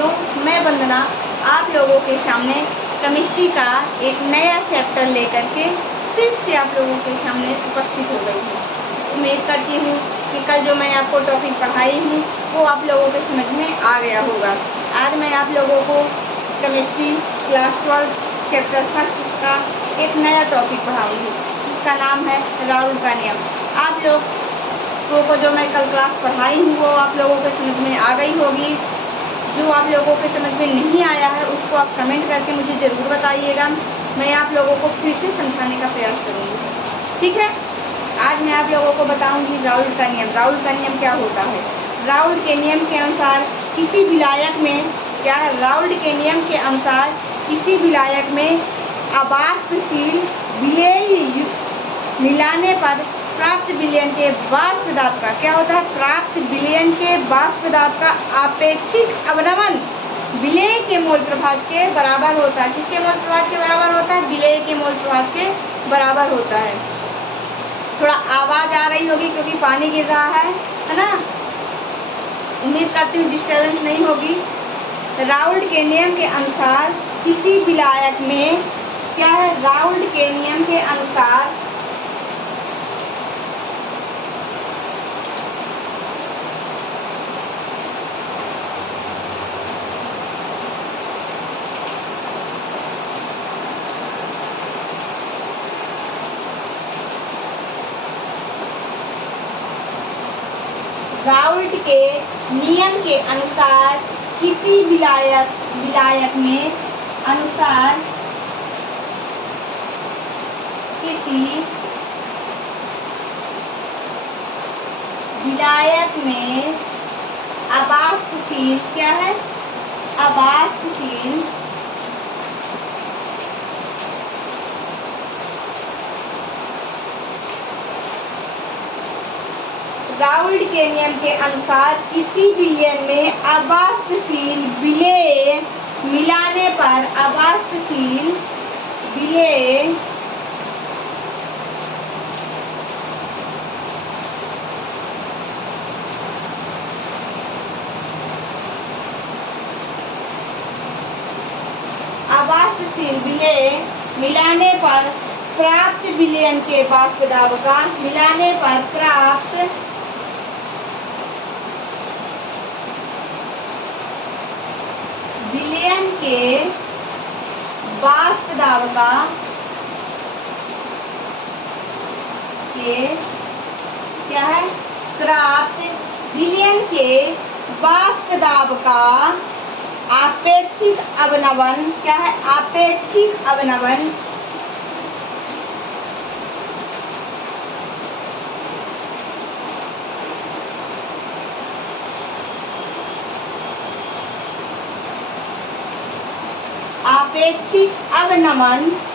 साथियों, मैं वंदना आप लोगों के सामने केमिस्ट्री का एक नया चैप्टर लेकर के फिर से आप लोगों के सामने उपस्थित हो गई हूँ। उम्मीद करती हूँ कि कल जो मैं आपको टॉपिक पढ़ाई हूँ वो आप लोगों के समझ में आ गया होगा। आज मैं आप लोगों को केमिस्ट्री क्लास 12 चैप्टर फर्स्ट का एक नया टॉपिक पढ़ाऊँगी जिसका नाम है राउल का नियम। आप लोगों को जो मैं कल क्लास पढ़ाई हूँ वो आप लोगों के समझ में आ गई होगी। जो आप लोगों के समझ में नहीं आया है उसको आप कमेंट करके मुझे ज़रूर बताइएगा। मैं आप लोगों को फिर से समझाने का प्रयास करूँगी, ठीक है। आज मैं आप लोगों को बताऊँगी राउल का नियम। राउल का नियम क्या होता है? राउल के नियम के अनुसार किसी विलायक में क्या है? राउल के नियम के अनुसार किसी विलायक में अवाष्पशील विलेय मिलाने पर प्राप्त विलयन के वाष्प दाब का क्या होता है? प्राप्त विलयन के वाष्प दाब का आपेक्षिक अवनमन विलेय के मोल प्रभाज के बराबर होता है। किसके मोल प्रभाज के बराबर होता है? विलेय के मोल प्रभाज के बराबर होता है। थोड़ा आवाज आ रही होगी क्योंकि पानी गिर रहा है ना। उम्मीद करती हूँ डिस्टर्बेंस नहीं होगी। राउल्ट के नियम के अनुसार किसी विलायक में क्या है? राउल्ट के नियम के अनुसार राउल्ट के नियम के अनुसार किसी विलायक में किसी विलायक में अवाष्पशील क्या है? अवाष्पशील राउल्ट के नियम के अनुसार किसी विलयन में अवाष्पशील विलेय मिलाने पर अवाष्पशील विलेय मिलाने पर प्राप्त विलयन के वाष्प दाब का मिलाने पर प्राप्त विलयन के वाष्प दाब का क्या है? प्राप्त विलयन के वाष्प दाब का आपेक्षिक अवनमन क्या है? आपेक्षिक अवनमन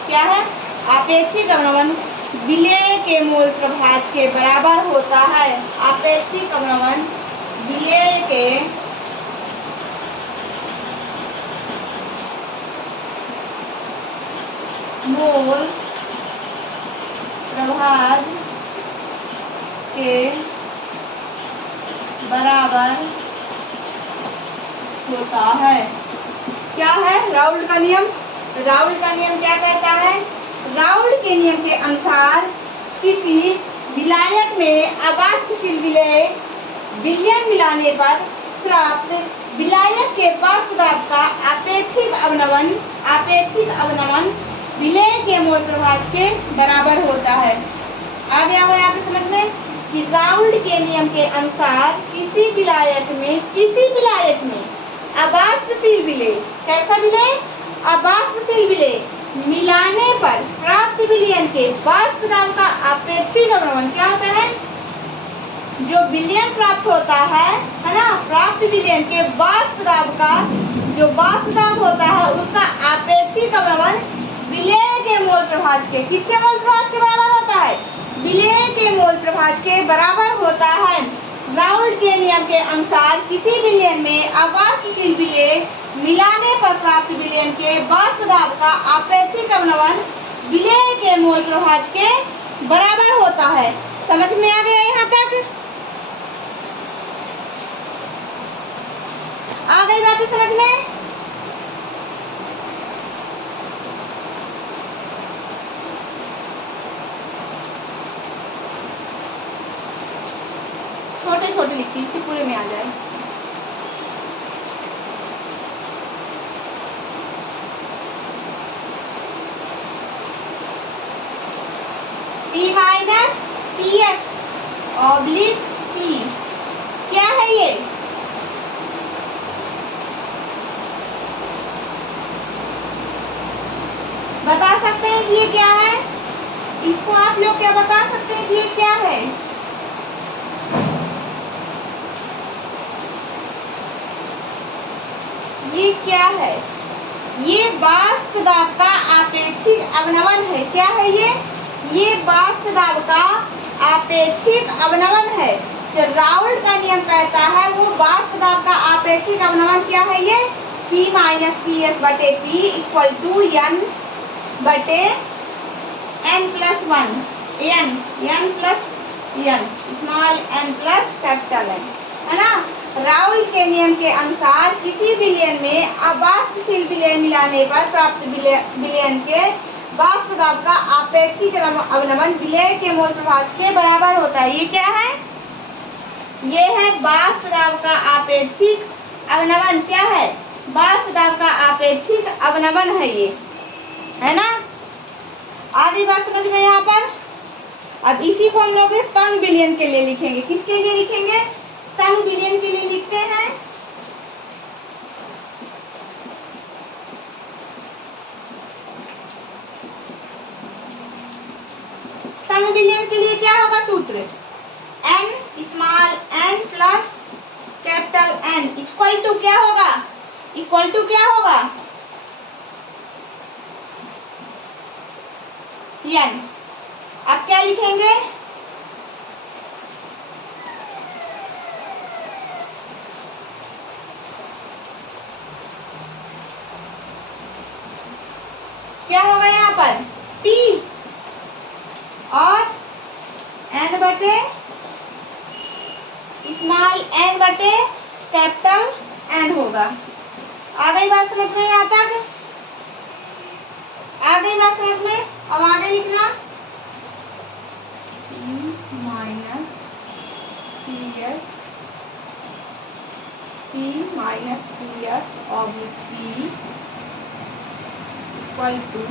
क्या है? आपेक्षिक अवनमन विलेय के मोल प्रभाज के बराबर होता है। आपेक्षिक अवनमन विलेय के मोल प्रभाज के बराबर होता है। क्या है राउल्ट का नियम? राउल्ट का नियम क्या कहता है? राउल्ट के नियम के अनुसार किसी विलायक में अवाष्पशील विलयन मिलाने पर प्राप्त विलायक के वाष्प दाब का आपेक्षिक अवनमन विलेय के मोल प्रभाज के बराबर होता है। आ गया होगा यहाँ पे समझ में कि राउल्ट के नियम के अनुसार किसी विलायक में अवाष्पशील विलेय कैसा विलेय? अवाष्पशील विलेय मिलाने पर प्राप्त विलयन के वाष्प दाब का आपेक्षिक अवनमन क्या होता है? जो विलयन प्राप्त होता है ना, प्राप्त विलयन के वाष्प दाब का जो वाष्प दाब होता है उसका आपेक्षिक अवनमन विलेय के मोल प्रभाज के किसके मोल प्रभाज के बराबर होता है? विलेय के मोल प्रभाज के बराबर होता है। राउल्ट के नियम के अनुसार किसी विलयन में अवाष्पशील विलेय मिलाने पर प्राप्त विलयन के वाष्प दाब का आपेक्षिक अवनमन विलेय के मोल प्रभाज के बराबर होता है। समझ में आ गया यहाँ तक? आ गई बातें समझ में? छोटे छोटे लिखी कि पूरे में आ जाए। P minus P S oblique P, क्या है ये? बता सकते हैं कि ये क्या है? इसको आप लोग क्या बता सकते हैं कि ये क्या है? ये क्या है? ये वाष्प दाब का आपेक्षिक अवनमन है। क्या है ये? ये वाष्प दाब का आपेक्षिक अवनमन है। जो राउल्ट का नियम कहता है वो वाष्प दाब का आपेक्षिक अवनमन क्या है? ये P माइनस पी एस बटे पी इक्वल टू एन बटे n plus one, n plus n, small n plus capital n, है ना। राउल्ट के नियम के अनुसार किसी विलयन में अवाष्पशील विलयन मिलाने पर प्राप्त विलयन के वाष्प दाब का आपेक्षिक अवनमन विलय के मोल प्रभाव के बराबर होता है। ये क्या है? ये है वाष्प दाब का आपेक्षिक अवनमन। क्या है? वाष्प दाब का आपेक्षिक अवनमन है ये, है ना। आगे बात समझ में यहाँ पर। अब इसी को हम लोग तंग विलयन के लिए लिखेंगे। किसके लिए लिखेंगे? तंग विलयन के लिए लिखते हैं। तंग विलयन के लिए क्या होगा सूत्र? n small n plus capital N equal to क्या होगा? इक्वल टू क्या होगा? n। अब क्या लिखेंगे? क्या होगा यहाँ पर? P और n बटे स्मॉल n बटे कैपिटल N होगा। आ गई बात समझ में यहाँ तक? आ गई बात समझ में? अब आगे लिखना P minus P S, P minus P S oblique P equal to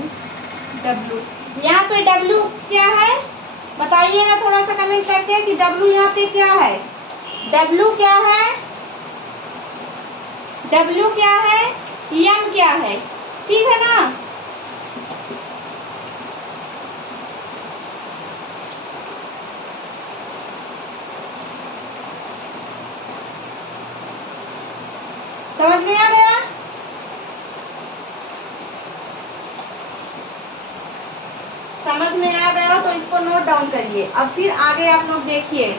W। यहाँ पे W क्या है? बताइएगा थोड़ा सा कमेंट करके कि W यहाँ पे क्या है? W क्या है? W क्या है? M क्या है? ठीक है ना। समझ में आ गया? समझ में आ गया तो इसको नोट डाउन करिए। अब फिर आगे आप लोग देखिए।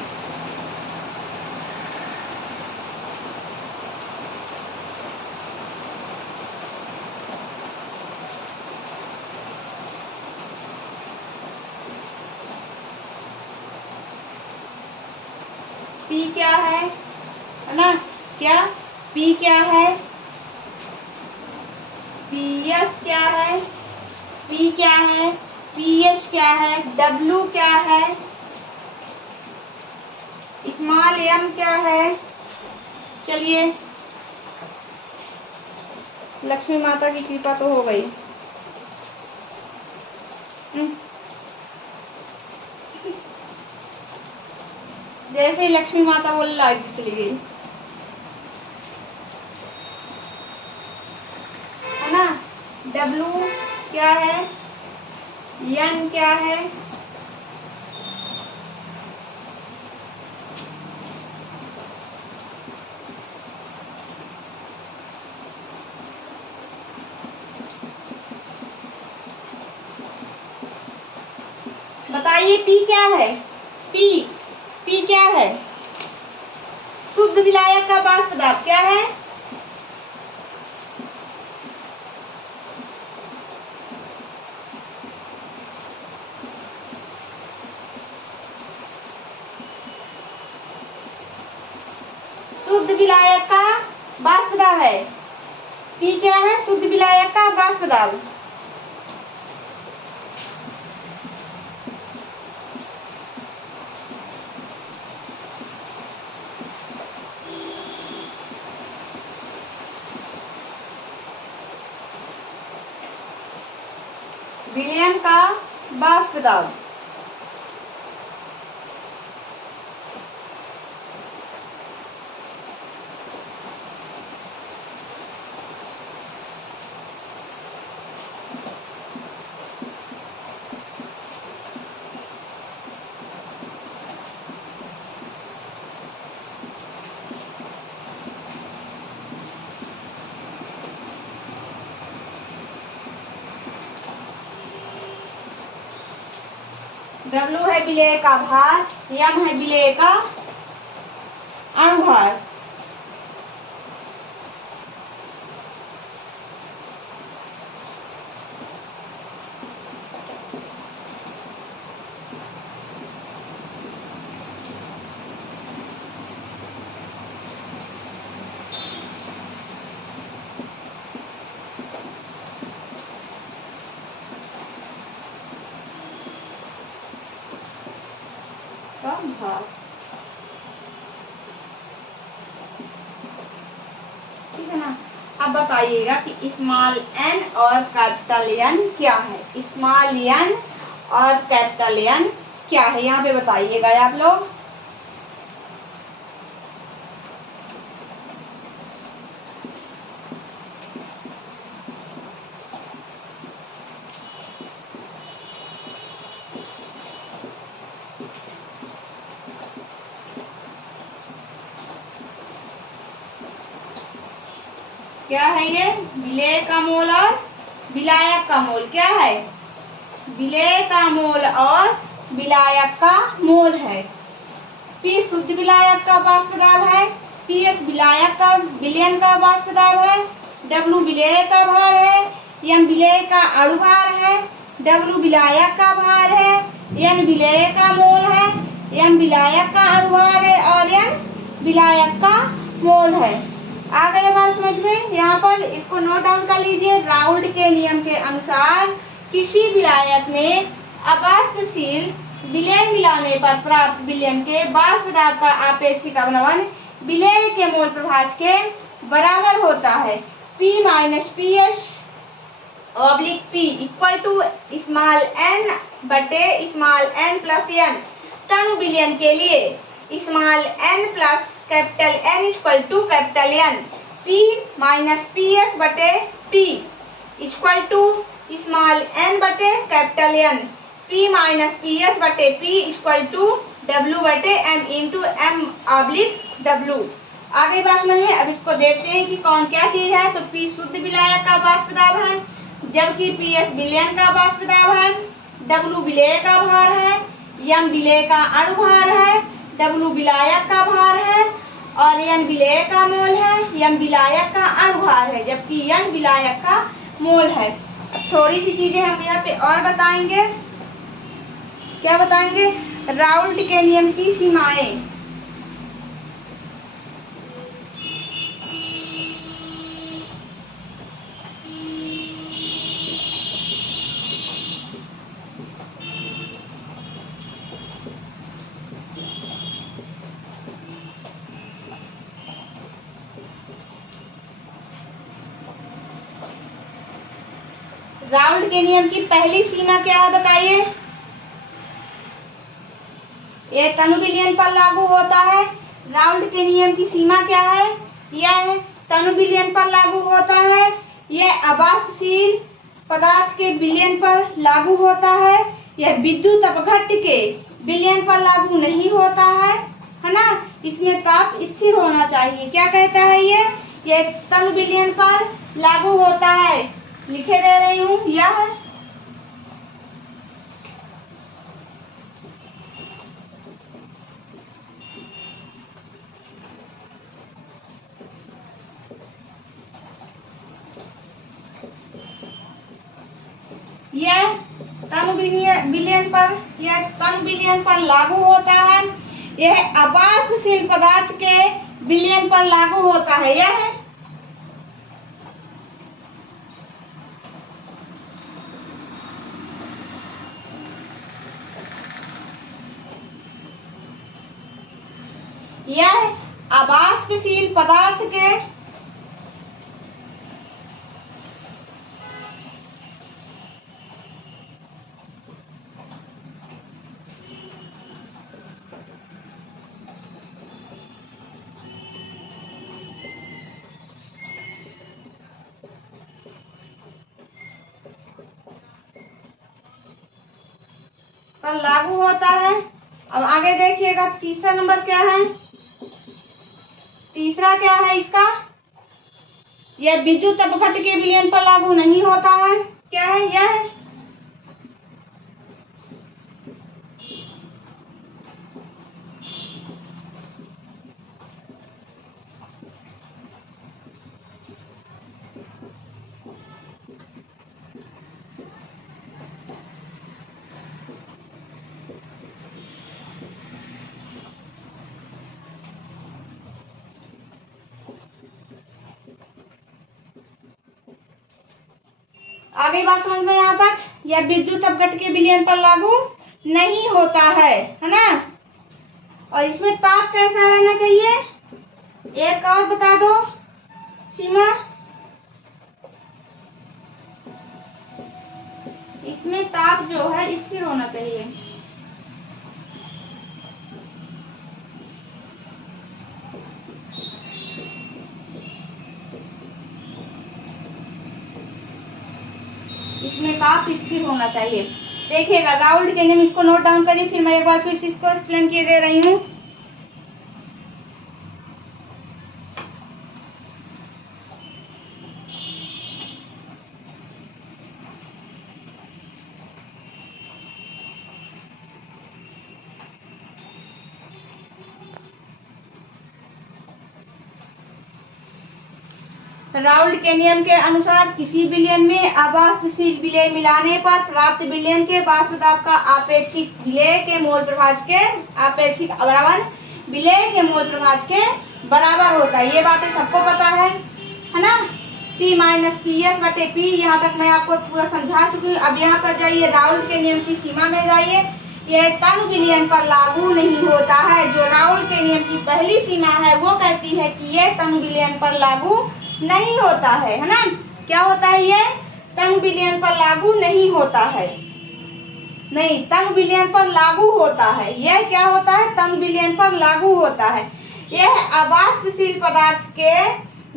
P क्या है ना? क्या P क्या है? PS क्या है? P क्या है? PS क्या है? W क्या है? स्मॉल m क्या है? चलिए, लक्ष्मी माता की कृपा तो हो गई। जैसे ही लक्ष्मी माता बोले लाइट भी चली गई, है ना। W क्या है? N क्या है? बताइए P क्या है? P क्या है? शुद्ध विलायक का वाष्प दाब क्या है? शुद्ध विलायक का वाष्प दाब है। P क्या है? शुद्ध विलायक का वाष्प दाब। विलयन का वाष्प दाब। W है विलेय का भार, M है विलेय का अणुभार। ठीक है ना। अब बताइएगा कि स्मॉल n और कैपिटल N क्या है। स्मॉल n और कैपिटल N क्या है, यहाँ पे बताइएगा आप लोग। क्या है ये? विलेय का मोल और विलायक का मोल। क्या है? विलेय का मोल और विलायक का मोल है। P शुद्ध विलायक का वाष्प दाब है, PS विलायक का विलयन का वाष्प दाब है, W विलेय का भार है, M विलेय का अणुभार है, W विलायक का भार है, N विलेय का मोल है, M विलायक का अणुभार है और N विलायक का मोल है। आ गए बात समझ में? यहाँ पर इसको नोट डाउन कर लीजिए। राउल्ट के नियम के अनुसार किसी विलायक में अवाष्पशील विलय मिलाने पर प्राप्त विलयन के वाष्प दाब का आपेक्षिक अवनमन विलेय के मोल प्रभाज के बराबर होता है। P minus PS oblique P equal to small n बटे स्मॉल n प्लस n। तनु विलयन के लिए small n plus capital N equal to capital N। P minus PS बटे P equal to small n बटे capital N। P minus PS बटे P equal to W बटे M into M oblique W। आ गई बात समझ में? अब इसको देखते हैं कि कौन क्या चीज है। तो P शुद्ध विलायक का वाष्प दाब है, जबकि PS विलयन का वाष्प दाब है, W विलेय का भार है, M विलेय का अणुभार है, W विलायक का भार है और N विलेय का मोल है, M विलायक का अणुभार है, जबकि N विलायक का मोल है। अब थोड़ी सी चीजें हम यहाँ पे और बताएंगे। क्या बताएंगे? राउल्ट के नियम की सीमाएं। राउल्ट के नियम की पहली सीमा क्या है बताइए? यह तनु विलयन पर लागू होता है। राउल्ट के नियम की सीमा क्या है? यह तनु विलयन पर लागू होता है। यह अवाष्पशील पदार्थ के विलयन पर लागू होता है। यह विद्युत अपघट्य के विलयन पर लागू नहीं होता है ना। इसमें ताप स्थिर होना चाहिए। क्या कहता है ये? यह तनु विलयन पर लागू होता है। लिखे दे रही हूँ। यह तनु विलयन पर लागू होता है। यह अवाष्पशील पदार्थ के विलयन पर लागू होता है। यह यह अवाष्पशील पदार्थ के पर लागू होता है। अब आगे देखिएगा तीसरा नंबर क्या है। तीसरा क्या है इसका, यह विद्युत अपघट्ट के विलयन पर लागू नहीं होता है। क्या है यह, आगे बात समझ में यहाँ तक, यह विद्युत अपघट्ट के विलयन पर लागू नहीं होता है ना। और इसमें ताप कैसा रहना चाहिए, एक और बता दो सीमा। इसमें ताप जो है स्थिर होना चाहिए। इसमें ताप स्थिर होना चाहिए। देखिएगा राउल्ट के नियम, इसको नोट डाउन करिए, फिर मैं एक बार फिर इसको एक्सप्लेन किए दे रही हूँ। राउल्ट के नियम के अनुसार किसी विलयन में अवाष्पशील विलय मिलाने पर प्राप्त विलयन के वाष्प दाब का आपेक्षिक विलय के मोल प्रभाज के आपेक्षिक अवरवन विलय के मोल प्रभाज के बराबर होता है। ये बातें सबको पता है ना। P माइनस पी एस बटे पी, यहाँ तक मैं आपको पूरा समझा चुकी हूँ। अब यहाँ पर जाइए, राउल्ट के नियम की सीमा में जाइए। यह तन विलयन पर लागू नहीं होता है। जो राउल्ट के नियम की पहली सीमा है वो कहती है कि यह तन विलयन पर लागू नहीं होता है ना। क्या होता है, ये तन विलयन पर लागू नहीं होता है, नहीं तन विलयन पर लागू होता है। यह क्या होता है, तन विलयन पर लागू होता है। यह अवाष्पशील पदार्थ के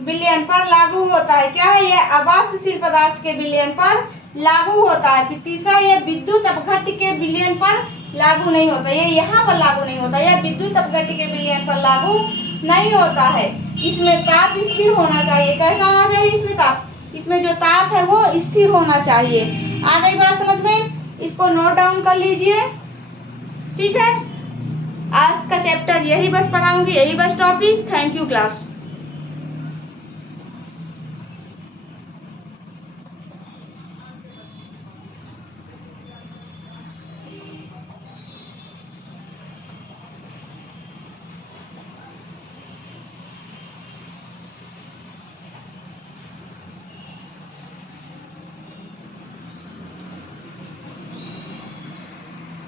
विलयन पर लागू होता है। क्या है, यह अवाष्पशील पदार्थ के विलयन पर लागू होता है। फिर तीसरा, यह विद्युत अपघट्ट के विलयन पर लागू नहीं होता। ये यहाँ पर लागू नहीं होता, यह विद्युत अपघट्ट के विलयन पर लागू नहीं होता है। इसमें ताप स्थिर होना चाहिए। कैसा होना चाहिए इसमें ताप, इसमें जो ताप है वो स्थिर होना चाहिए। आ गई बात समझ में, इसको नोट डाउन कर लीजिए, ठीक है। आज का चैप्टर यही बस पढ़ाऊंगी, यही बस टॉपिक। Thank you class.